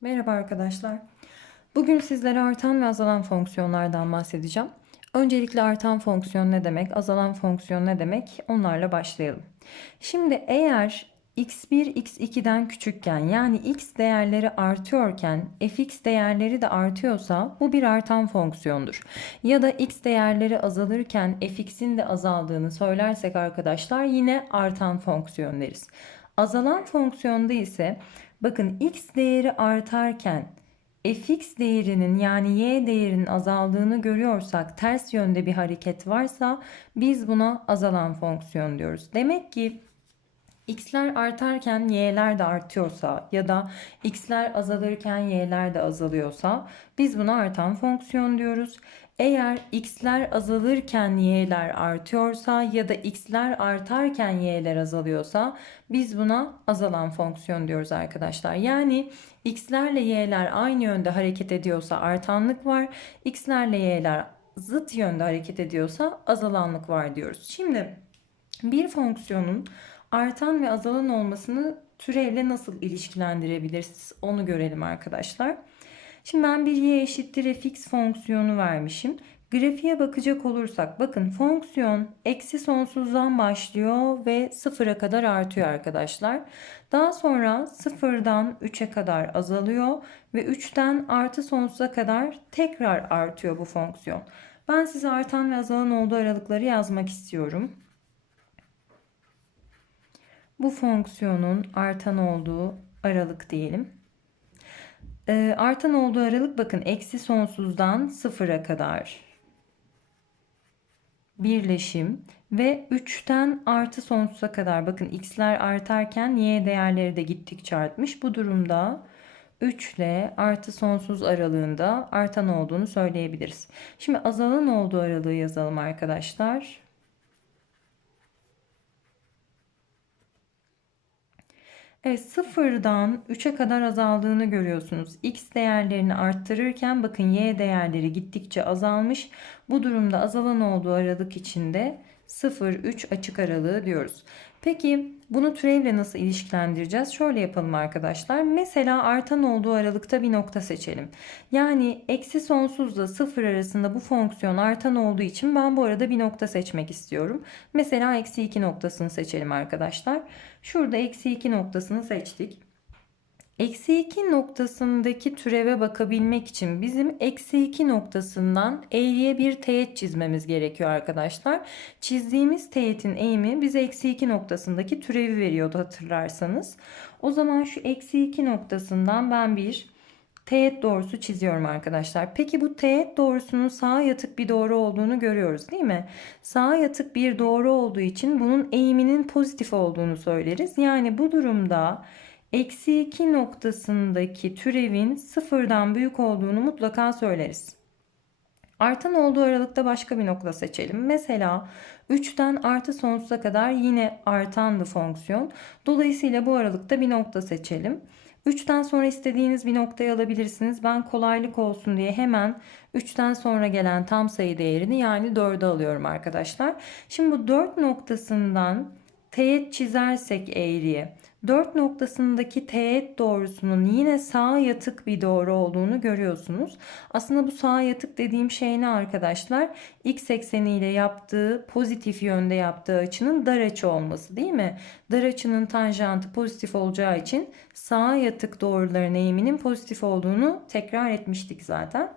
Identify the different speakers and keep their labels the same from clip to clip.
Speaker 1: Merhaba arkadaşlar. Bugün sizlere artan ve azalan fonksiyonlardan bahsedeceğim. Öncelikle artan fonksiyon ne demek, azalan fonksiyon ne demek onlarla başlayalım. Şimdi eğer x1 x2'den küçükken yani x değerleri artıyorken fx değerleri de artıyorsa bu bir artan fonksiyondur. Ya da x değerleri azalırken fx'in de azaldığını söylersek arkadaşlar yine artan fonksiyon deriz. Azalan fonksiyonda ise bakın x değeri artarken fx değerinin yani y değerinin azaldığını görüyorsak ters yönde bir hareket varsa biz buna azalan fonksiyon diyoruz. Demek ki x'ler artarken y'ler de artıyorsa ya da x'ler azalırken y'ler de azalıyorsa biz buna artan fonksiyon diyoruz. Eğer x'ler azalırken y'ler artıyorsa ya da x'ler artarken y'ler azalıyorsa biz buna azalan fonksiyon diyoruz arkadaşlar. Yani x'lerle y'ler aynı yönde hareket ediyorsa artanlık var. x'lerle y'ler zıt yönde hareket ediyorsa azalanlık var diyoruz. Şimdi bir fonksiyonun artan ve azalan olmasını türevle nasıl ilişkilendirebiliriz onu görelim arkadaşlar. Şimdi ben bir y eşittir fx fonksiyonu vermişim. Grafiğe bakacak olursak bakın fonksiyon eksi sonsuzdan başlıyor ve sıfıra kadar artıyor arkadaşlar. Daha sonra sıfırdan 3'e kadar azalıyor ve 3'ten artı sonsuza kadar tekrar artıyor bu fonksiyon. Ben size artan ve azalan olduğu aralıkları yazmak istiyorum. Bu fonksiyonun artan olduğu aralık diyelim. Ee, artan olduğu aralık bakın eksi sonsuzdan sıfıra kadar birleşim ve 3'ten artı sonsuza kadar bakın x'ler artarken y değerleri de gittikçe artmış. Bu durumda 3 ile artı sonsuz aralığında artan olduğunu söyleyebiliriz. Şimdi azalan olduğu aralığı yazalım arkadaşlar. Evet sıfırdan 3'e kadar azaldığını görüyorsunuz. X değerlerini arttırırken bakın Y değerleri gittikçe azalmış. Bu durumda azalan olduğu aralık içinde 0-3 açık aralığı diyoruz. Peki bunu türevle nasıl ilişkilendireceğiz? Şöyle yapalım arkadaşlar. Mesela artan olduğu aralıkta bir nokta seçelim. Yani eksi sonsuzla sıfır arasında bu fonksiyon artan olduğu için ben bu arada bir nokta seçmek istiyorum. Mesela eksi 2 noktasını seçelim arkadaşlar. Şurada eksi 2 noktasını seçtik. Eksi 2 noktasındaki türeve bakabilmek için bizim eksi 2 noktasından eğriye bir teğet çizmemiz gerekiyor arkadaşlar. Çizdiğimiz teğetin eğimi bize eksi 2 noktasındaki türevi veriyordu hatırlarsanız. O zaman şu eksi 2 noktasından ben bir teğet doğrusu çiziyorum arkadaşlar. Peki bu teğet doğrusunun sağa yatık bir doğru olduğunu görüyoruz değil mi? Sağa yatık bir doğru olduğu için bunun eğiminin pozitif olduğunu söyleriz. Yani bu durumda eksi 2 noktasındaki türevin sıfırdan büyük olduğunu mutlaka söyleriz. Artan olduğu aralıkta başka bir nokta seçelim. Mesela 3'ten artı sonsuza kadar yine artandı fonksiyon. Dolayısıyla bu aralıkta bir nokta seçelim. 3'ten sonra istediğiniz bir noktayı alabilirsiniz. Ben kolaylık olsun diye hemen 3'ten sonra gelen tam sayı değerini yani 4'ü alıyorum arkadaşlar. Şimdi bu 4 noktasından teğet çizersek eğriye 4 noktasındaki teğet doğrusunun yine sağa yatık bir doğru olduğunu görüyorsunuz. Aslında bu sağa yatık dediğim şey ne arkadaşlar? X ekseniyle yaptığı pozitif yönde yaptığı açının dar açı olması değil mi? Dar açının tanjantı pozitif olacağı için sağa yatık doğruların eğiminin pozitif olduğunu tekrar etmiştik zaten.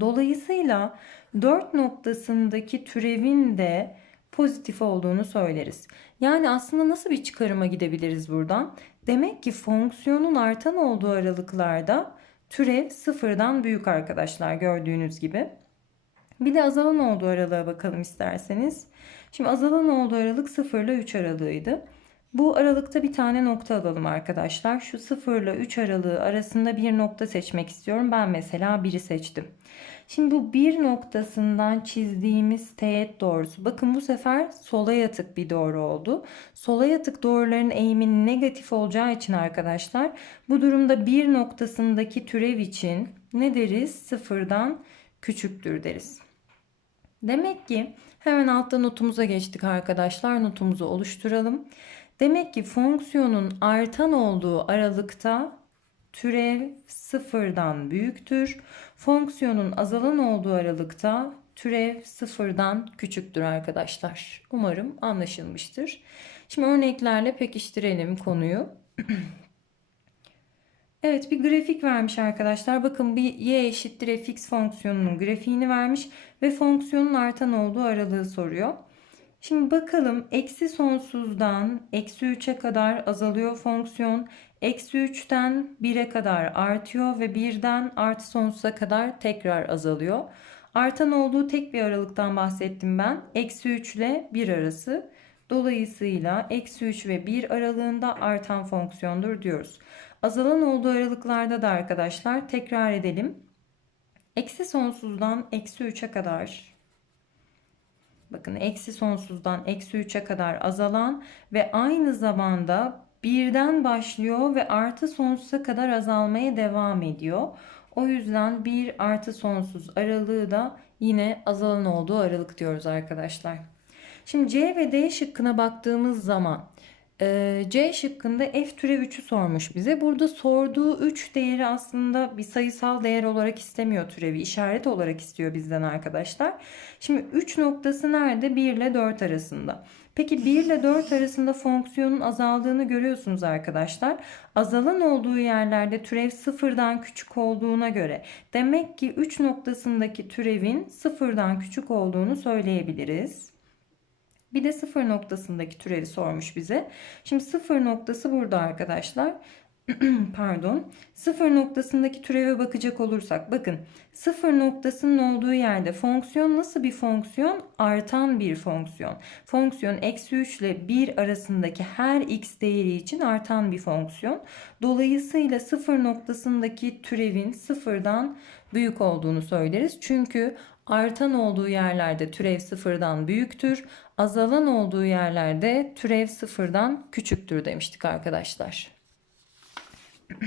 Speaker 1: Dolayısıyla 4 noktasındaki türevin de pozitif olduğunu söyleriz. Yani aslında nasıl bir çıkarıma gidebiliriz buradan? Demek ki fonksiyonun artan olduğu aralıklarda türev sıfırdan büyük arkadaşlar gördüğünüz gibi. Bir de azalan olduğu aralığa bakalım isterseniz. Şimdi azalan olduğu aralık 0 ile 3 aralığıydı. Bu aralıkta bir tane nokta alalım arkadaşlar. Şu 0 ile 3 aralığı arasında bir nokta seçmek istiyorum. Ben mesela 1'i seçtim. Şimdi bu bir noktasından çizdiğimiz teğet doğrusu. Bakın bu sefer sola yatık bir doğru oldu. Sola yatık doğruların eğiminin negatif olacağı için arkadaşlar bu durumda bir noktasındaki türev için ne deriz? Sıfırdan küçüktür deriz. Demek ki hemen altta notumuza geçtik arkadaşlar. Notumuzu oluşturalım. Demek ki fonksiyonun artan olduğu aralıkta türev sıfırdan büyüktür. Fonksiyonun azalan olduğu aralıkta türev sıfırdan küçüktür arkadaşlar. Umarım anlaşılmıştır. Şimdi örneklerle pekiştirelim konuyu. Evet bir grafik vermiş arkadaşlar. Bakın bir y eşittir fx fonksiyonunun grafiğini vermiş ve fonksiyonun artan olduğu aralığı soruyor. Şimdi bakalım eksi sonsuzdan eksi 3'e kadar azalıyor fonksiyon. Eksi 3'ten 1'e kadar artıyor ve 1'den artı sonsuza kadar tekrar azalıyor. Artan olduğu tek bir aralıktan bahsettim ben. Eksi 3 ile 1 arası. Dolayısıyla eksi 3 ve 1 aralığında artan fonksiyondur diyoruz. Azalan olduğu aralıklarda da arkadaşlar tekrar edelim. Eksi sonsuzdan eksi 3'e kadar bakın eksi sonsuzdan eksi 3'e kadar azalan ve aynı zamanda birden başlıyor ve artı sonsuza kadar azalmaya devam ediyor. O yüzden 1 artı sonsuz aralığı da yine azalan olduğu aralık diyoruz arkadaşlar. Şimdi C ve D şıkkına baktığımız zaman C şıkkında f türev 3'ü sormuş bize. Burada sorduğu 3 değeri aslında bir sayısal değer olarak istemiyor türevi. işaret olarak istiyor bizden arkadaşlar. Şimdi 3 noktası nerede? 1 ile 4 arasında. Peki 1 ile 4 arasında fonksiyonun azaldığını görüyorsunuz arkadaşlar. Azalan olduğu yerlerde türev sıfırdan küçük olduğuna göre demek ki 3 noktasındaki türevin sıfırdan küçük olduğunu söyleyebiliriz. Bir de sıfır noktasındaki türevi sormuş bize. Şimdi sıfır noktası burada arkadaşlar. Pardon. Sıfır noktasındaki türeve bakacak olursak bakın sıfır noktasının olduğu yerde fonksiyon nasıl bir fonksiyon? Artan bir fonksiyon. Fonksiyon eksi 3 ile 1 arasındaki her x değeri için artan bir fonksiyon. Dolayısıyla sıfır noktasındaki türevin sıfırdan büyük olduğunu söyleriz. Çünkü artan olduğu yerlerde türev sıfırdan büyüktür. Azalan olduğu yerlerde türev sıfırdan küçüktür demiştik arkadaşlar.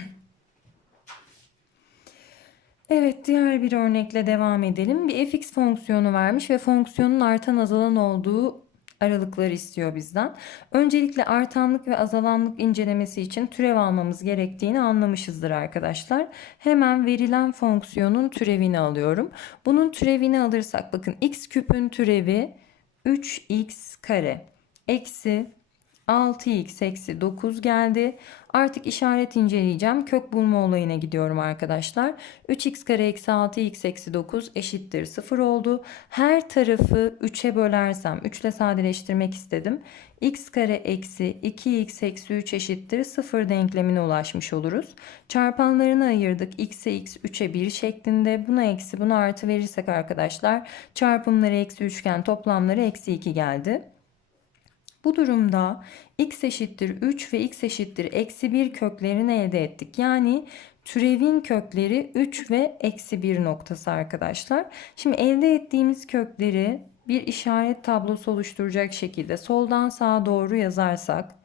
Speaker 1: Evet diğer bir örnekle devam edelim. Bir fx fonksiyonu vermiş ve fonksiyonun artan azalan olduğu aralıkları istiyor bizden. Öncelikle artanlık ve azalanlık incelemesi için türev almamız gerektiğini anlamışızdır arkadaşlar. Hemen verilen fonksiyonun türevini alıyorum. Bunun türevini alırsak bakın x küpün türevi 3x kare eksi 6x eksi 9 geldi. Artık işaret inceleyeceğim. Kök bulma olayına gidiyorum arkadaşlar. 3x kare eksi 6x eksi 9 eşittir 0 oldu. Her tarafı 3'e bölersem 3 ile sadeleştirmek istedim. x kare eksi 2x eksi 3 eşittir 0 denklemine ulaşmış oluruz. Çarpanlarını ayırdık. x'e x 3'e 1 şeklinde. Buna eksi buna artı verirsek arkadaşlar çarpımları eksi 3 iken toplamları eksi 2 geldi. Bu durumda x eşittir 3 ve x eşittir eksi 1 köklerini elde ettik. Yani türevin kökleri 3 ve eksi 1 noktası arkadaşlar. Şimdi elde ettiğimiz kökleri bir işaret tablosu oluşturacak şekilde soldan sağa doğru yazarsak.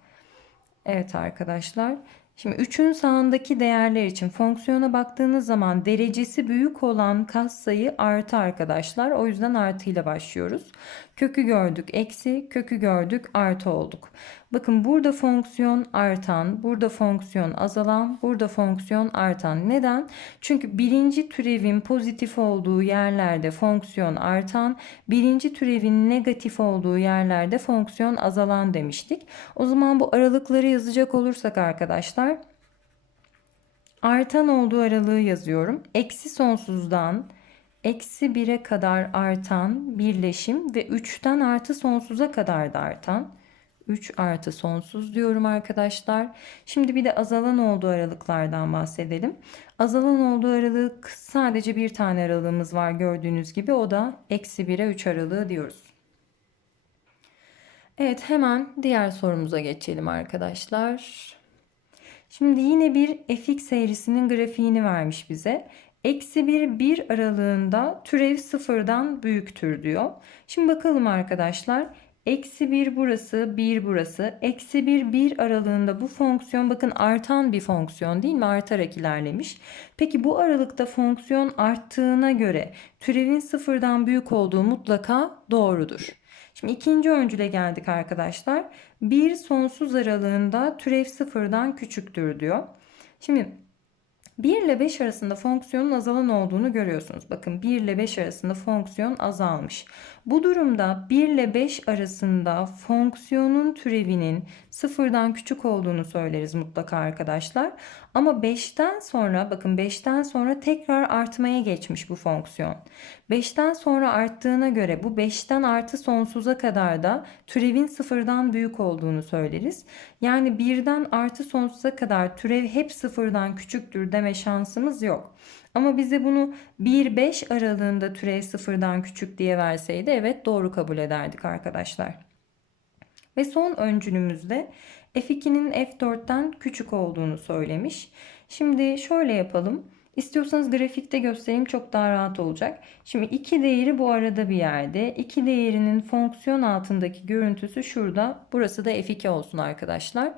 Speaker 1: Evet arkadaşlar. Şimdi 3'ün sağındaki değerler için fonksiyona baktığınız zaman derecesi büyük olan katsayı artı arkadaşlar. O yüzden artıyla başlıyoruz. Kökü gördük eksi, kökü gördük artı olduk. Bakın burada fonksiyon artan, burada fonksiyon azalan, burada fonksiyon artan. Neden? Çünkü birinci türevin pozitif olduğu yerlerde fonksiyon artan, birinci türevin negatif olduğu yerlerde fonksiyon azalan demiştik. O zaman bu aralıkları yazacak olursak arkadaşlar artan olduğu aralığı yazıyorum. Eksi sonsuzdan eksi 1'e kadar artan birleşim ve 3'ten artı sonsuza kadar da artan. 3 artı sonsuz diyorum arkadaşlar. Şimdi bir de azalan olduğu aralıklardan bahsedelim. Azalan olduğu aralık sadece bir tane aralığımız var gördüğünüz gibi. O da eksi 1'e 3 aralığı diyoruz. Evet hemen diğer sorumuza geçelim arkadaşlar. Şimdi yine bir fx eğrisinin grafiğini vermiş bize. Eksi 1 1 aralığında türev sıfırdan büyüktür diyor. Şimdi bakalım arkadaşlar. Eksi 1 burası, 1 burası. Eksi 1, 1 aralığında bu fonksiyon bakın artan bir fonksiyon değil mi? Artarak ilerlemiş. Peki bu aralıkta fonksiyon arttığına göre türevin sıfırdan büyük olduğu mutlaka doğrudur. Şimdi ikinci öncüle geldik arkadaşlar. 1 sonsuz aralığında türev sıfırdan küçüktür diyor. Şimdi 1 ile 5 arasında fonksiyonun azalan olduğunu görüyorsunuz. Bakın 1 ile 5 arasında fonksiyon azalmış. Bu durumda 1 ile 5 arasında fonksiyonun türevinin sıfırdan küçük olduğunu söyleriz mutlaka arkadaşlar. Ama 5'ten sonra bakın 5'ten sonra tekrar artmaya geçmiş bu fonksiyon. 5'ten sonra arttığına göre bu 5'ten artı sonsuza kadar da türevin sıfırdan büyük olduğunu söyleriz. Yani 1'den artı sonsuza kadar türev hep sıfırdan küçüktür deme şansımız yok. Ama bize bunu 1-5 aralığında türev sıfırdan küçük diye verseydi evet doğru kabul ederdik arkadaşlar. Ve son öncülümüzde f2'nin f4'ten küçük olduğunu söylemiş. Şimdi şöyle yapalım. İstiyorsanız grafikte göstereyim çok daha rahat olacak. Şimdi 2 değeri bu arada bir yerde. 2 değerinin fonksiyon altındaki görüntüsü şurada. Burası da f2 olsun arkadaşlar.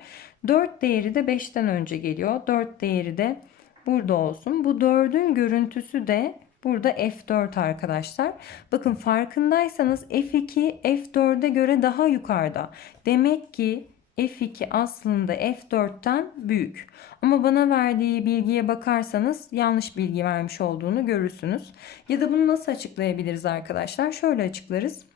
Speaker 1: 4 değeri de 5'ten önce geliyor. 4 değeri de burada olsun. Bu 4'ün görüntüsü de burada F4 arkadaşlar. Bakın farkındaysanız F2 F4'e göre daha yukarıda. Demek ki F2 aslında F4'ten büyük. Ama bana verdiği bilgiye bakarsanız yanlış bilgi vermiş olduğunu görürsünüz. Ya da bunu nasıl açıklayabiliriz arkadaşlar? Şöyle açıklarız.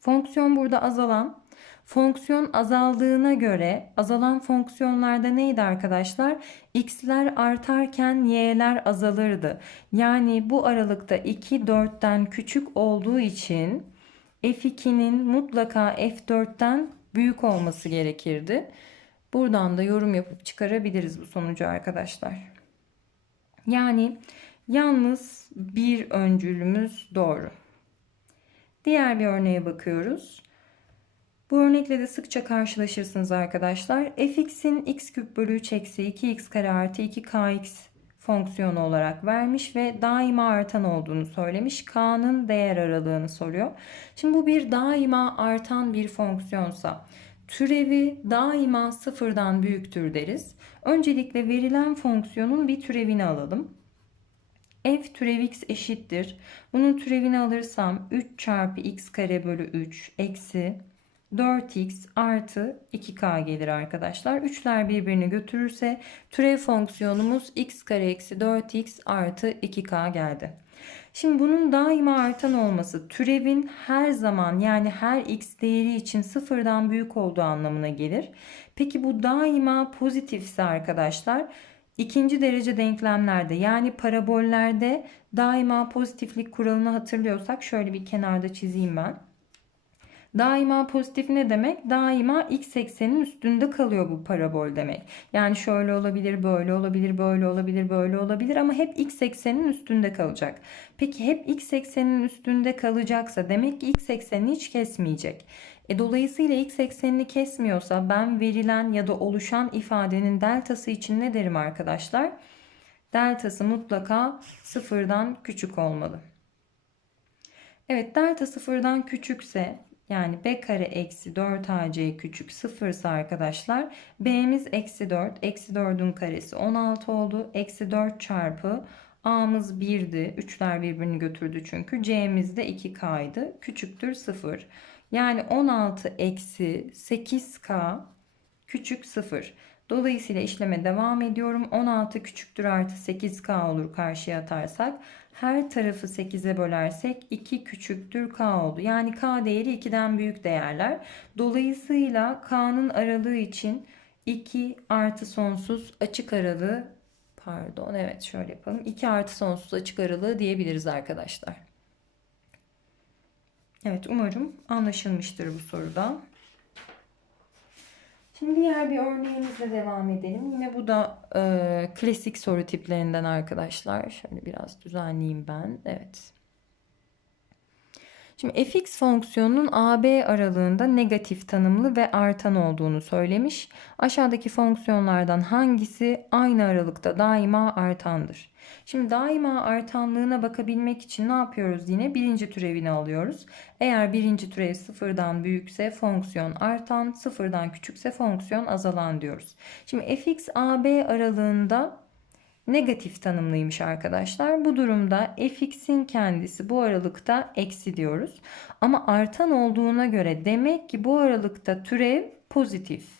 Speaker 1: Fonksiyon burada azalan, Fonksiyon azaldığına göre azalan fonksiyonlarda neydi arkadaşlar? X'ler artarken y'ler azalırdı. Yani bu aralıkta 2 4'ten küçük olduğu için f2'nin mutlaka f4'ten büyük olması gerekirdi. Buradan da yorum yapıp çıkarabiliriz bu sonucu arkadaşlar. Yani yalnız bir öncülümüz doğru. Diğer bir örneğe bakıyoruz. Bu örnekle de sıkça karşılaşırsınız arkadaşlar. fx'in x küp bölü 3 eksi 2x kare artı 2kx fonksiyonu olarak vermiş ve daima artan olduğunu söylemiş. K'nın değer aralığını soruyor. Şimdi bu bir daima artan bir fonksiyonsa türevi daima sıfırdan büyüktür deriz. Öncelikle verilen fonksiyonun bir türevini alalım. f türev x eşittir. Bunun türevini alırsam 3 çarpı x kare bölü 3 eksi 4x artı 2k gelir arkadaşlar. Üçler birbirini götürürse türev fonksiyonumuz x kare eksi 4x artı 2k geldi. Şimdi bunun daima artan olması türevin her zaman yani her x değeri için sıfırdan büyük olduğu anlamına gelir. Peki bu daima pozitifse arkadaşlar ikinci derece denklemlerde yani parabollerde daima pozitiflik kuralını hatırlıyorsak şöyle bir kenarda çizeyim ben. Daima pozitif ne demek? Daima x eksenin üstünde kalıyor bu parabol demek. Yani şöyle olabilir, böyle olabilir, böyle olabilir, böyle olabilir ama hep x eksenin üstünde kalacak. Peki hep x eksenin üstünde kalacaksa demek ki x eksenini hiç kesmeyecek. E, dolayısıyla x eksenini kesmiyorsa ben verilen ya da oluşan ifadenin deltası için ne derim arkadaşlar? Deltası mutlaka sıfırdan küçük olmalı. Evet delta sıfırdan küçükse yani b kare eksi 4ac küçük 0 ise arkadaşlar b'miz eksi 4. Eksi 4'ün karesi 16 oldu. Eksi 4 çarpı a'mız 1'di. 3'ler birbirini götürdü çünkü. c'miz de 2k'ydı. Küçüktür 0. Yani 16 eksi 8k küçük 0. Dolayısıyla işleme devam ediyorum. 16 küçüktür artı 8k olur karşıya atarsak. Her tarafı 8'e bölersek 2 küçüktür k oldu. Yani k değeri 2'den büyük değerler. Dolayısıyla k'nın aralığı için 2 artı sonsuz açık aralığı pardon evet şöyle yapalım. 2 artı sonsuz açık aralığı diyebiliriz arkadaşlar. Evet umarım anlaşılmıştır bu soruda. Şimdi diğer bir örneğimizle devam edelim. Yine bu da e, klasik soru tiplerinden arkadaşlar. Şöyle biraz düzenleyeyim ben. Evet. Şimdi fx fonksiyonunun AB aralığında negatif tanımlı ve artan olduğunu söylemiş. Aşağıdaki fonksiyonlardan hangisi aynı aralıkta daima artandır? Şimdi daima artanlığına bakabilmek için ne yapıyoruz yine? Birinci türevini alıyoruz. Eğer birinci türev sıfırdan büyükse fonksiyon artan, sıfırdan küçükse fonksiyon azalan diyoruz. Şimdi fx AB aralığında negatif tanımlıymış arkadaşlar. Bu durumda fx'in kendisi bu aralıkta eksi diyoruz. Ama artan olduğuna göre demek ki bu aralıkta türev pozitif.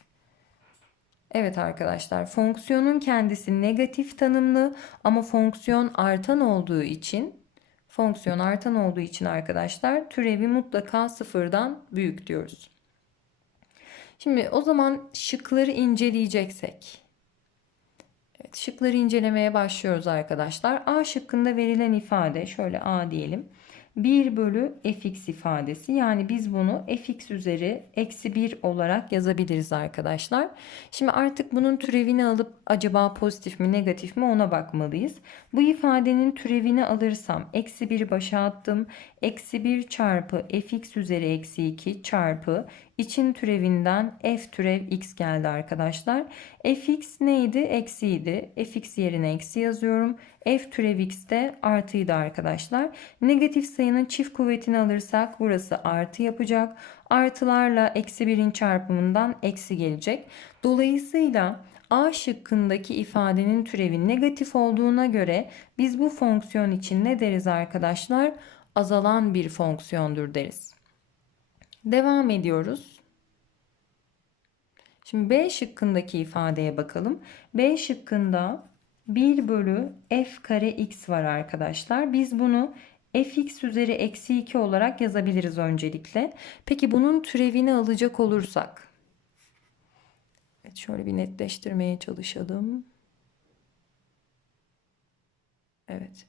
Speaker 1: Evet arkadaşlar fonksiyonun kendisi negatif tanımlı ama fonksiyon artan olduğu için fonksiyon artan olduğu için arkadaşlar türevi mutlaka sıfırdan büyük diyoruz. Şimdi o zaman şıkları inceleyeceksek. Evet, şıkları incelemeye başlıyoruz arkadaşlar. A şıkkında verilen ifade şöyle A diyelim. 1 bölü fx ifadesi. Yani biz bunu fx üzeri eksi 1 olarak yazabiliriz arkadaşlar. Şimdi artık bunun türevini alıp acaba pozitif mi negatif mi ona bakmalıyız. Bu ifadenin türevini alırsam eksi 1 başa attım. Eksi 1 çarpı fx üzeri eksi 2 çarpı için türevinden f türev x geldi arkadaşlar. fx neydi? Eksiydi. fx yerine eksi yazıyorum. f türev x de artıydı arkadaşlar. Negatif sayının çift kuvvetini alırsak burası artı yapacak. Artılarla eksi 1'in çarpımından eksi gelecek. Dolayısıyla A şıkkındaki ifadenin türevi negatif olduğuna göre biz bu fonksiyon için ne deriz arkadaşlar? Azalan bir fonksiyondur deriz. Devam ediyoruz. Şimdi B şıkkındaki ifadeye bakalım. B şıkkında 1 bölü f kare x var arkadaşlar. Biz bunu fx üzeri eksi 2 olarak yazabiliriz öncelikle. Peki bunun türevini alacak olursak. Evet şöyle bir netleştirmeye çalışalım. Evet.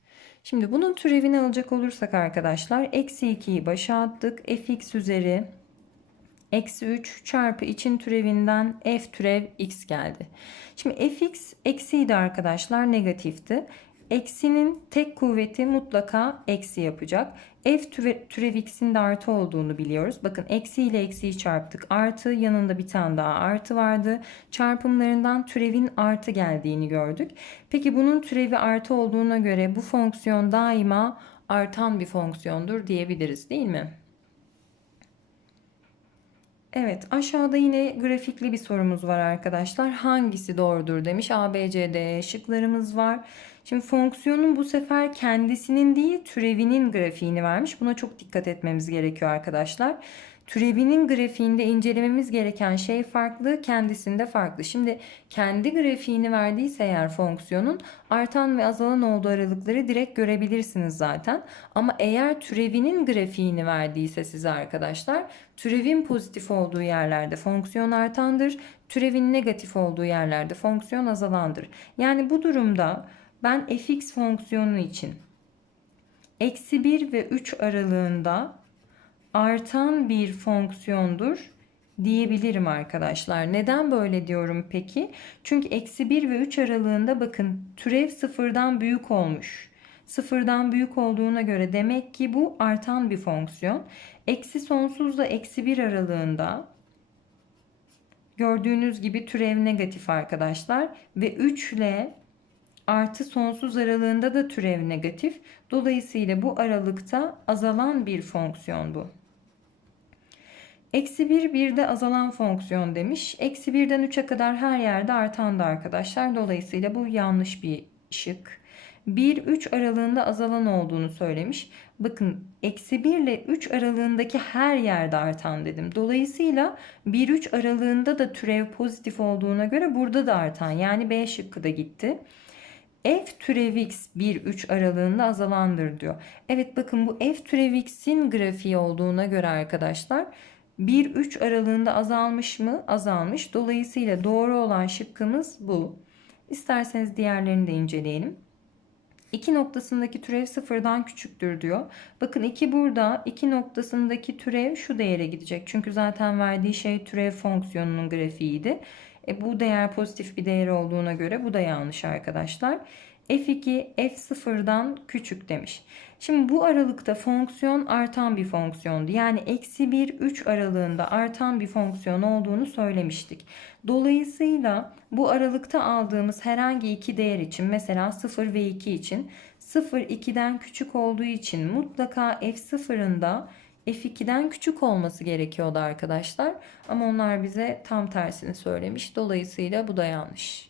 Speaker 1: Şimdi bunun türevini alacak olursak arkadaşlar eksi 2'yi başa attık. fx üzeri eksi 3 çarpı için türevinden f türev x geldi. Şimdi fx eksiydi arkadaşlar negatifti. Eksinin tek kuvveti mutlaka eksi yapacak. F türev x'in de artı olduğunu biliyoruz. Bakın eksi ile eksiyi çarptık. Artı yanında bir tane daha artı vardı. Çarpımlarından türevin artı geldiğini gördük. Peki bunun türevi artı olduğuna göre bu fonksiyon daima artan bir fonksiyondur diyebiliriz değil mi? Evet aşağıda yine grafikli bir sorumuz var arkadaşlar. Hangisi doğrudur demiş. A, B, C, D şıklarımız var. Şimdi fonksiyonun bu sefer kendisinin değil türevinin grafiğini vermiş. Buna çok dikkat etmemiz gerekiyor arkadaşlar. Türevinin grafiğinde incelememiz gereken şey farklı, kendisinde farklı. Şimdi kendi grafiğini verdiyse eğer fonksiyonun artan ve azalan olduğu aralıkları direkt görebilirsiniz zaten. Ama eğer türevinin grafiğini verdiyse size arkadaşlar, türevin pozitif olduğu yerlerde fonksiyon artandır, türevin negatif olduğu yerlerde fonksiyon azalandır. Yani bu durumda ben fx fonksiyonu için eksi 1 ve 3 aralığında artan bir fonksiyondur diyebilirim arkadaşlar. Neden böyle diyorum peki? Çünkü eksi 1 ve 3 aralığında bakın türev sıfırdan büyük olmuş. Sıfırdan büyük olduğuna göre demek ki bu artan bir fonksiyon. Eksi sonsuzla eksi 1 aralığında gördüğünüz gibi türev negatif arkadaşlar. Ve 3 ile artı sonsuz aralığında da türev negatif. Dolayısıyla bu aralıkta azalan bir fonksiyon bu. Eksi 1 1'de azalan fonksiyon demiş. Eksi 1'den 3'e kadar her yerde artandı arkadaşlar. Dolayısıyla bu yanlış bir şık. 1-3 aralığında azalan olduğunu söylemiş. Bakın eksi 1 ile 3 aralığındaki her yerde artan dedim. Dolayısıyla 1-3 aralığında da türev pozitif olduğuna göre burada da artan. Yani B şıkkı da gitti f türev x 1-3 aralığında azalandır diyor. Evet bakın bu f türev x'in grafiği olduğuna göre arkadaşlar 1-3 aralığında azalmış mı? Azalmış. Dolayısıyla doğru olan şıkkımız bu. İsterseniz diğerlerini de inceleyelim. 2 noktasındaki türev sıfırdan küçüktür diyor. Bakın 2 burada 2 noktasındaki türev şu değere gidecek. Çünkü zaten verdiği şey türev fonksiyonunun grafiğiydi. E, bu değer pozitif bir değer olduğuna göre bu da yanlış arkadaşlar. F2 F0'dan küçük demiş. Şimdi bu aralıkta fonksiyon artan bir fonksiyondu. Yani eksi 1 3 aralığında artan bir fonksiyon olduğunu söylemiştik. Dolayısıyla bu aralıkta aldığımız herhangi iki değer için mesela 0 ve 2 için 0 2'den küçük olduğu için mutlaka F0'ın da F2'den küçük olması gerekiyordu arkadaşlar. Ama onlar bize tam tersini söylemiş. Dolayısıyla bu da yanlış.